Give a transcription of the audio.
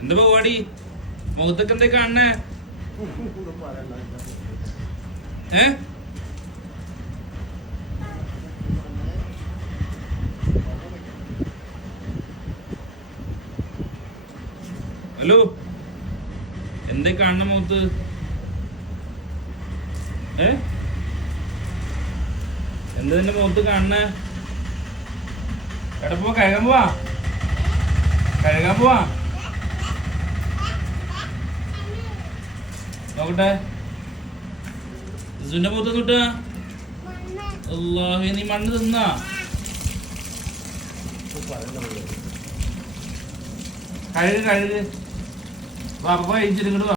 എന്താ പരിപാടി? മുഖത്തൊക്കെ എന്താ കാണണേ? ഹലോ, എന്താ കാണണ മുഖത്ത്? എന്താ നിന്റെ മുഖത്ത് കാണണേ? എടാ പോ, കഴുകാൻ പോവാ. നോക്കട്ടെ, ജിസുന്റെ മുഖത്ത് തൊട്ടാ. അല്ലാഹുവേ, നീ മണ്ണ് തിന്നാ? കഴുക് വാ, കഴിച്ചിട്ട് ഇങ്ങോട്ട് വാ.